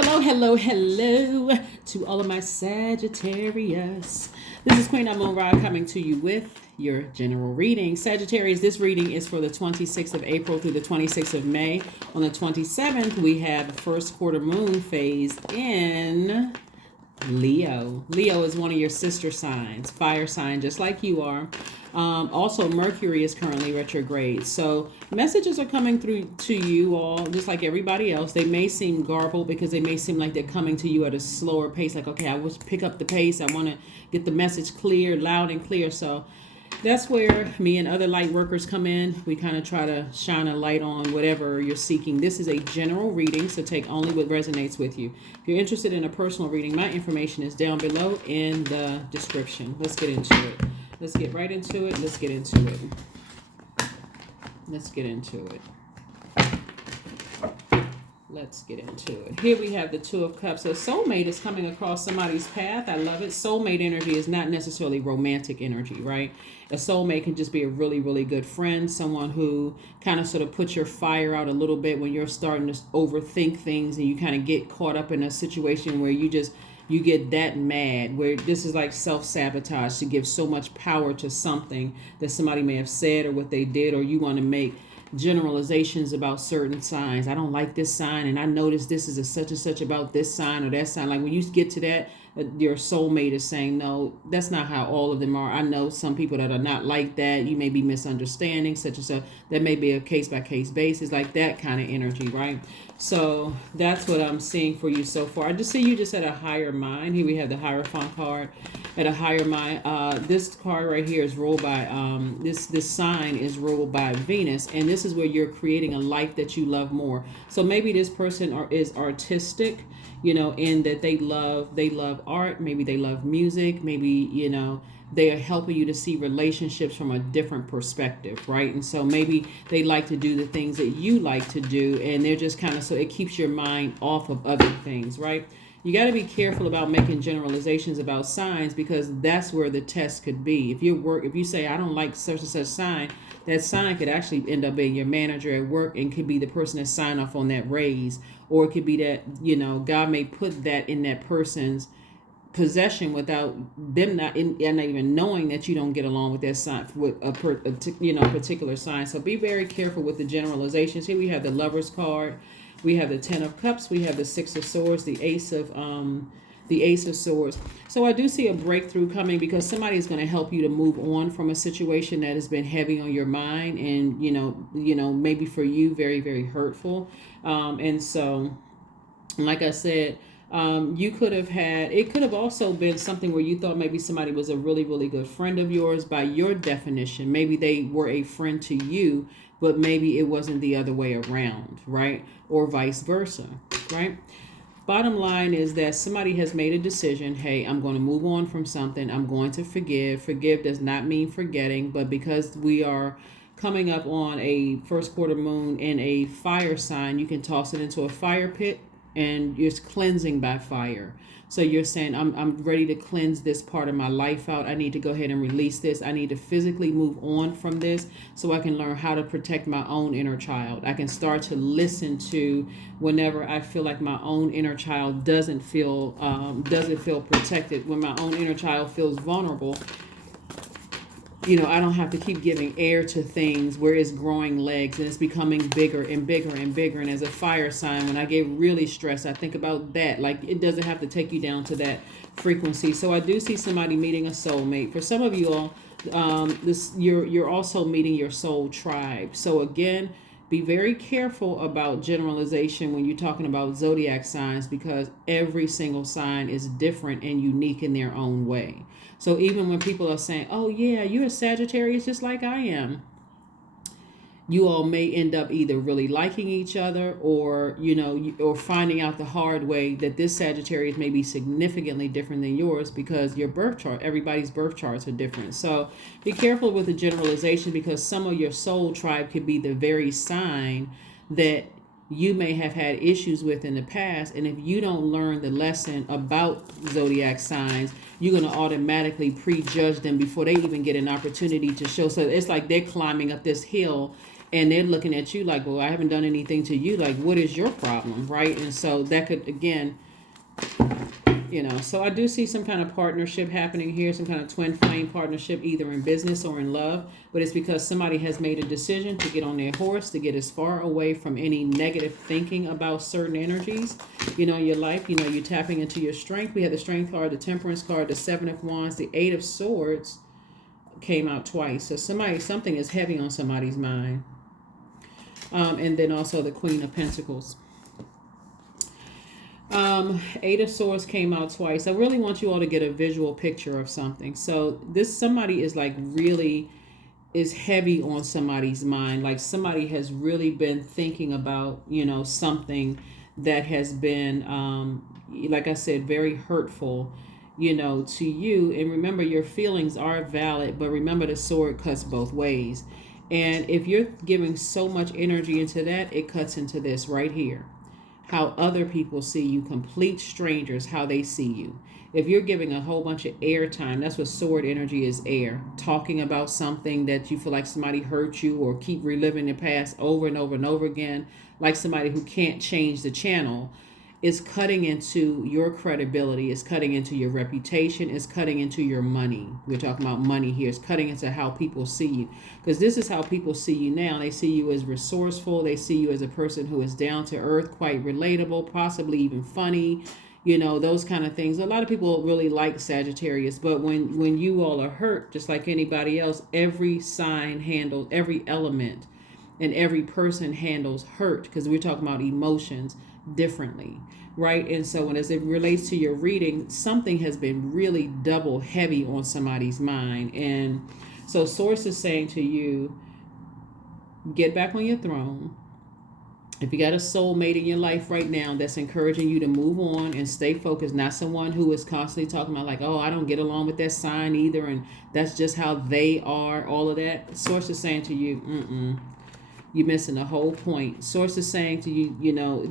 Hello, hello, hello to all of my Sagittarius. This is Queen Moon Ra coming to you with your general reading. Sagittarius, this reading is for the 26th of April through the 26th of May. On the 27th, we have the first quarter moon phase in Leo. Leo is one of your sister signs, fire sign, just like you are. Also, Mercury is currently retrograde. So messages are coming through to you all, just like everybody else. They may seem garbled because they may seem like they're coming to you at a slower pace. Like, okay, I wish pick up the pace. I want to get the message clear, loud and clear. So that's where me and other light workers come in. We kind of try to shine a light on whatever you're seeking. This is a general reading, so take only what resonates with you. If you're interested in a personal reading, my information is down below in the description. Let's get into it. Let's get right into it. Let's get into it. Let's get into it. Let's get into it. Here we have the Two of Cups. So soulmate is coming across somebody's path. I love it. Soulmate energy is not necessarily romantic energy, right? A soulmate can just be a really, really good friend, someone who kind of sort of puts your fire out a little bit when you're starting to overthink things and you kind of get caught up in a situation where you get that mad, where this is like self-sabotage to give so much power to something that somebody may have said or what they did, or you want to make generalizations about certain signs. I don't like this sign, and I noticed this is a such and such about this sign or that sign. Like when you get to that, your soulmate is saying, no, that's not how all of them are. I know some people that are not like that. You may be misunderstanding such and such. That may be a case by case basis, like that kind of energy, right? So that's what I'm seeing for you so far. I just see you just at a higher mind. Here we have the Hierophant card at a higher mind. This card right here is ruled by this sign is ruled by Venus, and this is where you're creating a life that you love more. So maybe this person is artistic, in that they love art. Maybe they love music. Maybe they are helping you to see relationships from a different perspective, right? And so maybe they like to do the things that you like to do, and they're just kind of, so it keeps your mind off of other things, right? You got to be careful about making generalizations about signs, because that's where the test could be. If you say, I don't like such and such sign, that sign could actually end up being your manager at work and could be the person that signed off on that raise. Or it could be that, God may put that in that person's possession without them not even knowing that you don't get along with that sign, with a particular sign. So be very careful with the generalizations. Here we have the Lover's card, we have the Ten of Cups, we have the Six of Swords, the Ace of Swords. So I do see a breakthrough coming, because somebody is going to help you to move on from a situation that has been heavy on your mind, and maybe for you very, very hurtful. And so, like I said, you could have it could have also been something where you thought maybe somebody was a really, really good friend of yours by your definition. Maybe they were a friend to you, but maybe it wasn't the other way around, right? Or vice versa, right? Bottom line is that somebody has made a decision. Hey, I'm going to move on from something. I'm going to forgive. Forgive does not mean forgetting, but because we are coming up on a first quarter moon in a fire sign, you can toss it into a fire pit, and you're cleansing by fire. So you're saying, I'm ready to cleanse this part of my life out. I need to go ahead and release this. I need to physically move on from this so I can learn how to protect my own inner child. I can start to listen to whenever I feel like my own inner child doesn't feel protected. When my own inner child feels vulnerable, I don't have to keep giving air to things where it's growing legs and it's becoming bigger and bigger and bigger. And as a fire sign, when I get really stressed, I think about that. Like, it doesn't have to take you down to that frequency. So I do see somebody meeting a soulmate. For some of you all, you're also meeting your soul tribe. So again, be very careful about generalization when you're talking about zodiac signs, because every single sign is different and unique in their own way. So even when people are saying, oh yeah, you're a Sagittarius just like I am, you all may end up either really liking each other, or or finding out the hard way that this Sagittarius may be significantly different than yours, because your birth chart, everybody's birth charts are different. So be careful with the generalization, because some of your soul tribe could be the very sign that you may have had issues with in the past. And if you don't learn the lesson about zodiac signs, you're going to automatically prejudge them before they even get an opportunity to show. So it's like they're climbing up this hill And they're looking at you like, well, I haven't done anything to you. Like, what is your problem, right? And so that could, again, so I do see some kind of partnership happening here, some kind of twin flame partnership, either in business or in love. But it's because somebody has made a decision to get on their horse, to get as far away from any negative thinking about certain energies, in your life. You're tapping into your strength. We have the strength card, the temperance card, the 7 of wands, the 8 of swords came out twice. So something is heavy on somebody's mind. And then also the Queen of Pentacles. 8 of swords came out twice. I really want you all to get a visual picture of something. So somebody is like really is heavy on somebody's mind. Like somebody has really been thinking about, something that has been, like I said, very hurtful, to you. And remember, your feelings are valid, but remember the sword cuts both ways. And if you're giving so much energy into that, it cuts into this right here. How other people see you, complete strangers, how they see you. If you're giving a whole bunch of airtime, that's what sword energy is, air. Talking about something that you feel like somebody hurt you, or keep reliving the past over and over and over again, like somebody who can't change the channel, is cutting into your credibility, is cutting into your reputation, is cutting into your money. We're talking about money here. It's cutting into how people see you. Because this is how people see you now. They see you as resourceful. They see you as a person who is down to earth, quite relatable, possibly even funny, those kind of things. A lot of people really like Sagittarius, but when you all are hurt, just like anybody else, every sign handles, every element and every person handles hurt, because we're talking about emotions differently, right? And so as it relates to your reading, something has been really double heavy on somebody's mind. And so source is saying to you, get back on your throne. If you got a soulmate in your life right now that's encouraging you to move on and stay focused, not someone who is constantly talking about like, oh, I don't get along with that sign either, and that's just how they are, all of that. Source is saying to you, you're missing the whole point. Source is saying to you,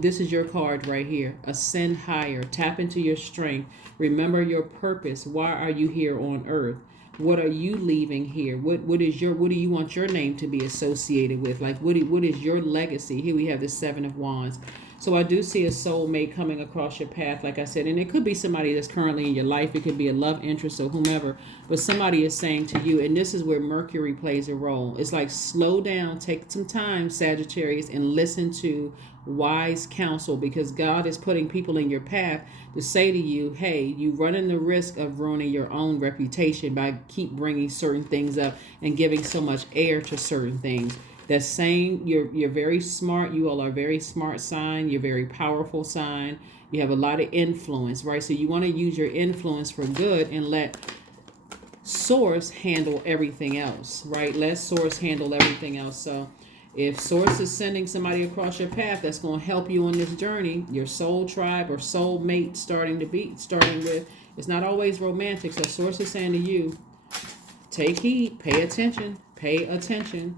this is your card right here. Ascend higher. Tap into your strength. Remember your purpose. Why are you here on earth? What are you leaving here? What do you want your name to be associated with? Like, what is your legacy? Here we have the 7 of wands. So I do see a soulmate coming across your path, like I said, and it could be somebody that's currently in your life. It could be a love interest or whomever, but somebody is saying to you, and this is where Mercury plays a role. It's like, slow down, take some time, Sagittarius, and listen to wise counsel, because God is putting people in your path to say to you, hey, you running the risk of ruining your own reputation by keep bringing certain things up and giving so much air to certain things. That saying, you're very smart. You all are a very smart sign. You're a very powerful sign. You have a lot of influence, right? So you want to use your influence for good and let source handle everything else, right? Let source handle everything else. So if source is sending somebody across your path that's going to help you on this journey, your soul tribe or soul mate starting with, it's not always romantic. So source is saying to you, take heed, pay attention, pay attention.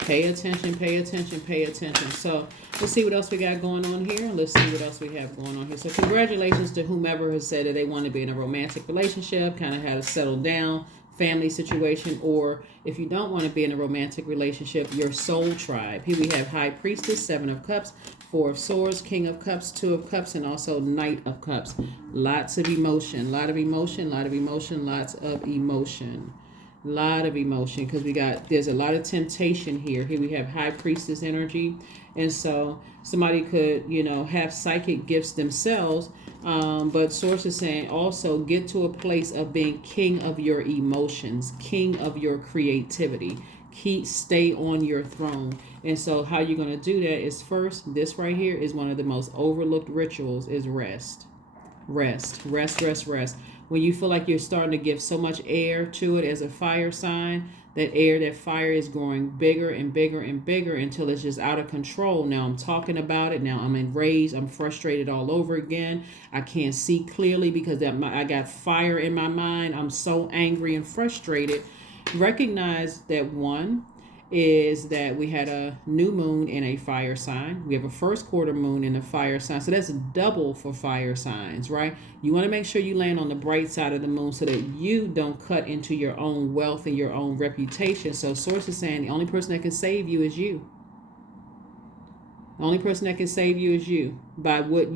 Pay attention, pay attention, pay attention. So let's see what else we got going on here. Let's see what else we have going on here. So congratulations to whomever has said that they want to be in a romantic relationship, kind of had to settle down, family situation, or if you don't want to be in a romantic relationship, your soul tribe. Here we have High Priestess, 7 of Cups, 4 of Swords, King of Cups, 2 of Cups, and also Knight of Cups. Lots of emotion, lot of emotion, lot of emotion, lots of emotion. Lot of emotion, because there's a lot of temptation here. Here we have High Priestess energy, and so somebody could have psychic gifts themselves, but source is saying also get to a place of being king of your emotions, king of your creativity. Stay on your throne. And so how you're going to do that is, first, this right here is one of the most overlooked rituals, is rest. Rest. When you feel like you're starting to give so much air to it as a fire sign, that fire is growing bigger and bigger and bigger until it's just out of control. Now I'm talking about it. Now I'm enraged. I'm frustrated all over again. I can't see clearly because I got fire in my mind. I'm so angry and frustrated. Recognize that, one, is that we had a new moon in a fire sign. We have a first quarter moon in a fire sign. So that's double for fire signs, right? You want to make sure you land on the bright side of the moon so that you don't cut into your own wealth and your own reputation. So Source is saying the only person that can save you is you. The only person that can save you is you. By what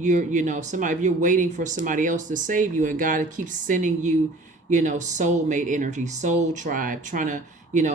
somebody, if you're waiting for somebody else to save you, and God keeps sending you, soulmate energy, soul tribe, trying to,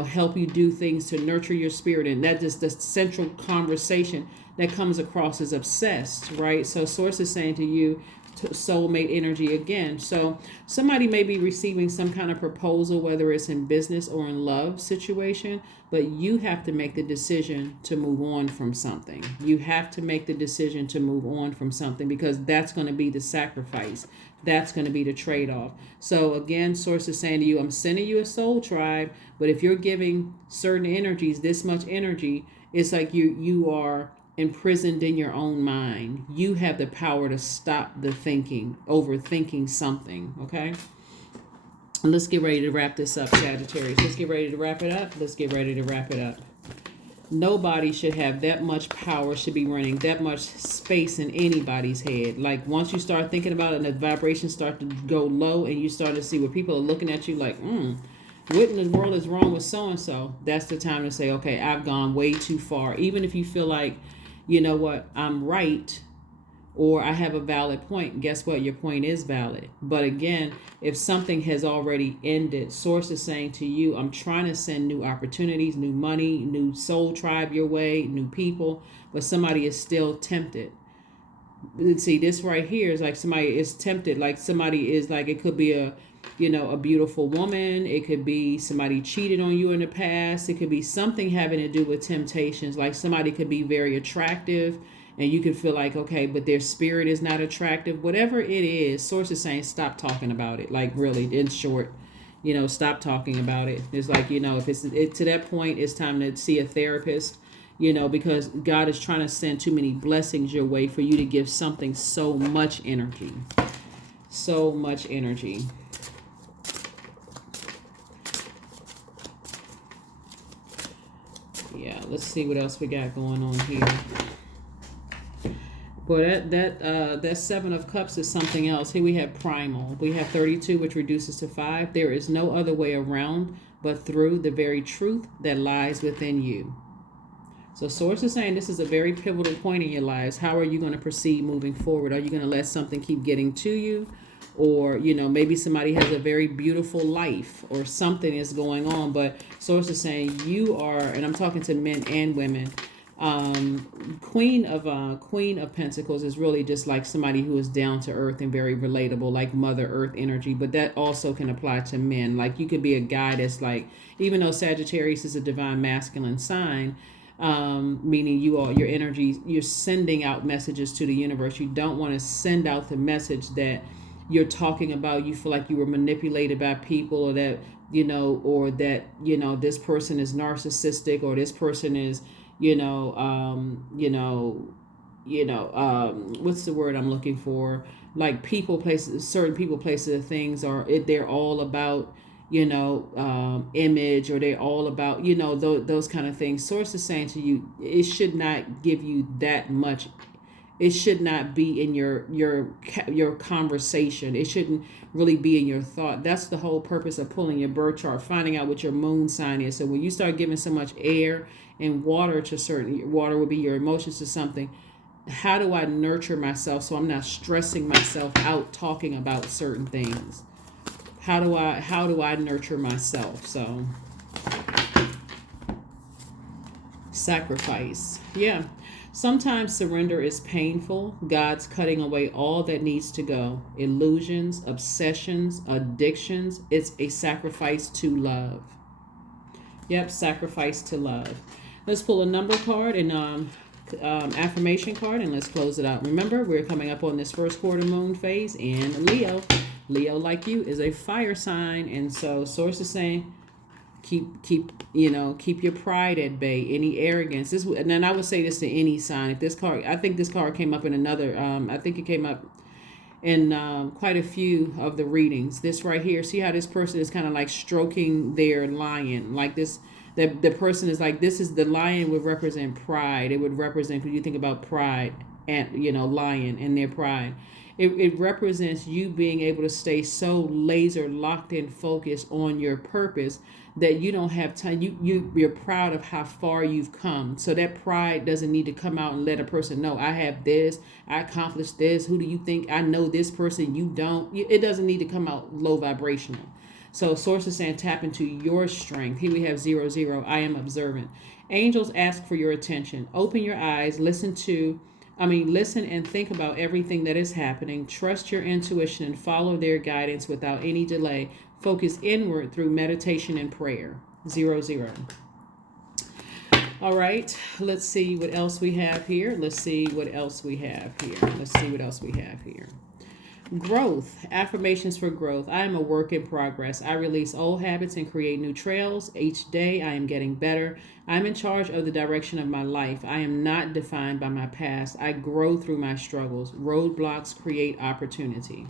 help you do things to nurture your spirit. And that is the central conversation that comes across as obsessed, right? So Source is saying to you, soulmate energy again. So somebody may be receiving some kind of proposal, whether it's in business or in love situation, but you have to make the decision to move on from something. You have to make the decision to move on from something, because that's going to be the sacrifice. That's going to be the trade-off. So again, Source is saying to you, I'm sending you a soul tribe, but if you're giving certain energies, this much energy, it's like you are imprisoned in your own mind. You have the power to stop the thinking, overthinking something, okay? And let's get ready to wrap this up, Sagittarius. Let's get ready to wrap it up. Let's get ready to wrap it up. Nobody should have that much power, should be running that much space in anybody's head. Like once you start thinking about it and the vibrations start to go low and you start to see where people are looking at you like, what in the world is wrong with so-and-so? That's the time to say, okay, I've gone way too far. Even if you feel like, you know what, I'm right, or I have a valid point. Guess what? Your point is valid. But again, if something has already ended, Source is saying to you, I'm trying to send new opportunities, new money, new soul tribe your way, new people, but somebody is still tempted. See, this right here is like somebody is tempted, like somebody is like, it could be a beautiful woman. It could be somebody cheated on you in the past. It could be something having to do with temptations. Like somebody could be very attractive and you could feel like, okay, but their spirit is not attractive. Whatever it is, Source is saying, stop talking about it. Like really, in short, stop talking about it. It's like, if it's to that point, it's time to see a therapist, because God is trying to send too many blessings your way for you to give something so much energy. So much energy. Yeah, let's see what else we got going on here. Well, that Seven of Cups is something else. Here we have primal. We have 32, which reduces to 5. There is no other way around but through the very truth that lies within you. So Source is saying this is a very pivotal point in your lives. How are you going to proceed moving forward? Are you going to let something keep getting to you? Or, maybe somebody has a very beautiful life or something is going on. But Source is saying you are, and I'm talking to men and women, Queen of Pentacles is really just like somebody who is down to earth and very relatable, like Mother Earth energy. But that also can apply to men. Like you could be a guy that's like, even though Sagittarius is a divine masculine sign, meaning your energy, you're sending out messages to the universe. You don't want to send out the message that you're talking about. You feel like you were manipulated by people, or that, or that, this person is narcissistic, or this person is, what's the word I'm looking for? Like people, places, certain people, places, things are, they're all about, image, or they're all about, those kind of things. Source is saying to you, it should not give you that much. It should not be in your conversation. It shouldn't really be in your thought. That's the whole purpose of pulling your birth chart, finding out what your moon sign is. So when you start giving so much air and water to water would be your emotions to something. How do I nurture myself so I'm not stressing myself out talking about certain things? How do I nurture myself? So sacrifice. Yeah. Sometimes surrender is painful. God's cutting away all that needs to go. Illusions, obsessions, addictions. It's a sacrifice to love. Yep, sacrifice to love. Let's pull a number card and affirmation card, and let's close it out. Remember, we're coming up on this first quarter moon phase in Leo. Leo, like you, is a fire sign, and so Source is saying, keep your pride at bay, any arrogance. And then I would say this to any sign. If this card, I think this card came up in another, I think it came up in quite a few of the readings. This right here, see how this person is kind of like stroking their lion, like this That the person is like, this is the lion would represent pride. It would represent, because you think about pride and, lion and their pride. It represents you being able to stay so laser locked in focused on your purpose that you don't have time. You're proud of how far you've come. So that pride doesn't need to come out and let a person know, I have this, I accomplished this. Who do you think? I know this person, you don't. It doesn't need to come out low vibrational. So source is saying tap into your strength. Here we have 00. I am observant. Angels ask for your attention. Open your eyes. Listen and think about everything that is happening. Trust your intuition and follow their guidance without any delay. Focus inward through meditation and prayer. 00. All right, let's see what else we have here. Growth. Affirmations for growth. I am a work in progress. I release old habits and create new trails. Each day I am getting better. I'm in charge of the direction of my life. I am not defined by my past. I grow through my struggles. Roadblocks create opportunity.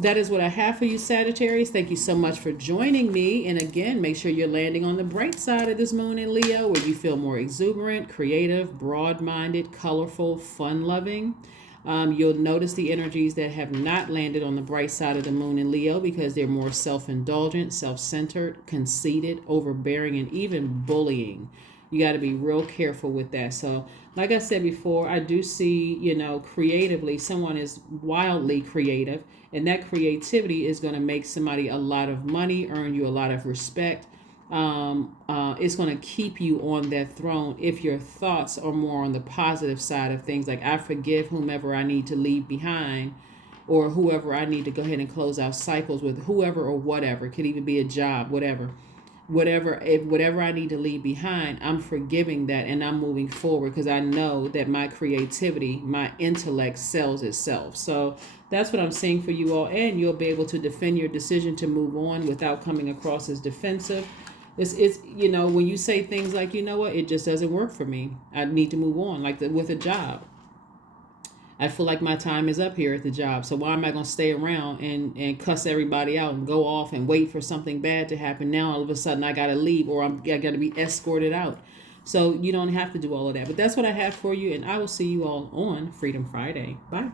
That is what I have for you, Sagittarius. Thank you so much for joining me. And again, make sure you're landing on the bright side of this moon in Leo, where you feel more exuberant, creative, broad-minded, colorful, fun-loving. You'll notice the energies that have not landed on the bright side of the moon in Leo, because they're more self-indulgent, self-centered, conceited, overbearing, and even bullying. You got to be real careful with that. So like I said before, I do see, creatively, someone is wildly creative, and that creativity is going to make somebody a lot of money, earn you a lot of respect. It's going to keep you on that throne if your thoughts are more on the positive side of things, like I forgive whomever I need to leave behind, or whoever I need to go ahead and close out cycles with, whoever or whatever. It could even be a job, whatever I need to leave behind, I'm forgiving that and I'm moving forward, because I know that my creativity, my intellect sells itself. So that's what I'm seeing for you all, and you'll be able to defend your decision to move on without coming across as defensive. It's when you say things like, it just doesn't work for me, I need to move on, like with a job. I feel like my time is up here at the job. So why am I going to stay around and cuss everybody out and go off and wait for something bad to happen? Now all of a sudden I got to leave, or I got to be escorted out. So you don't have to do all of that. But that's what I have for you. And I will see you all on Freedom Friday. Bye.